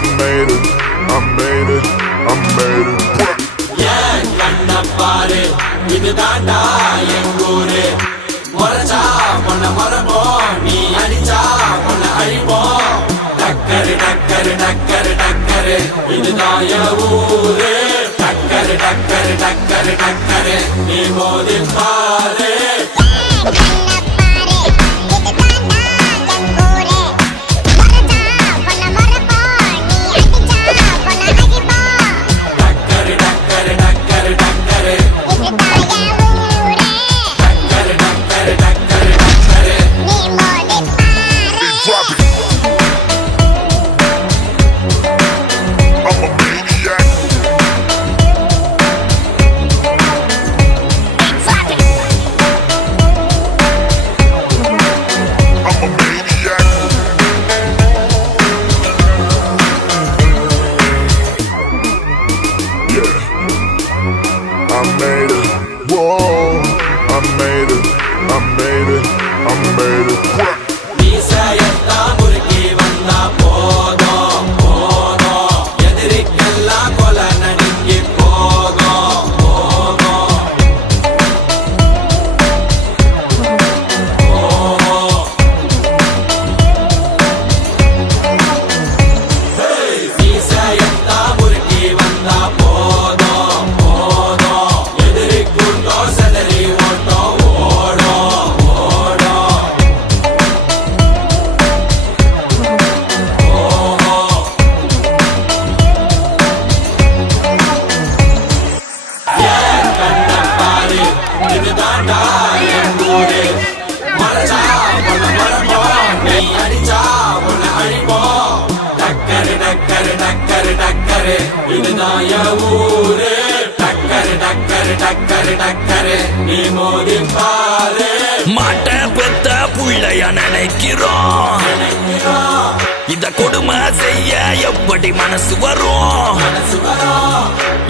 made it, I made it, I made it. Yeah, kanna paare idu daanda engure moracha ponna morabo nee adicha ponna alipo takkare takkare takkare takkare idu daaya oore takkare takkare takkare takkare nee modi paare I made it, whoa, I made it, I made it, I made it. Nisayata murki vanda podo podo edirikella kola nadingi podo podo hey nisayata murki vanda podo podo edirikkundo sadari oto odo odo கண்ணப்பாரு இது தாண்டா எங்கூரு மரச்சா பொண்ண மரப்போ நீ அடிச்சா பொண்ண அழிப்போ டக்கரு டக்கரு டக்கரு டக்கரு இதுதான் என் ஊரு டக்கரு டக்கரு டக்கரு டக்கரு நீ மோதி பாரு மாட்ட பெத்த புள்ளைய நினைக்கிறோம் இத கொடுமை செய்ய எப்படி மனசு வரும்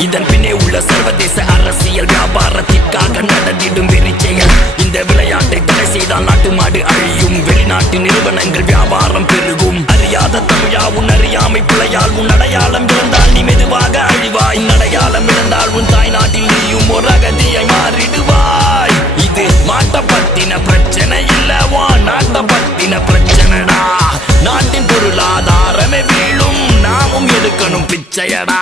இதன் பின்னே உள்ள சர்வதேச அரசியல் வியாபாரத்திற்காக நடந்திடும் வெறிச்செயல் இந்த விளையாட்டை தடை செய்தால் நாட்டு மாடு அழியும் வெளிநாட்டு நிறுவனங்கள் வியாபாரம் பெருகும் அறியாத தமிழா உன் அறியாமை பிழையால் உன் அடையாளம் இழந்தால் நீ மெதுவாக அழிவாய் அடையாளம் இழந்தால் உன் தாய் நாட்டில் நீயும் ஒரு அகதியாய் மாறிடுவாய் இது மாட்ட பத்தின பிரச்சனை இல்லவா நாட்ட பத்தின பிரச்சனைடா நாட்டின் பொருளாதாரமே வீழும் நாமும் எடுக்கணும் பிச்சையடா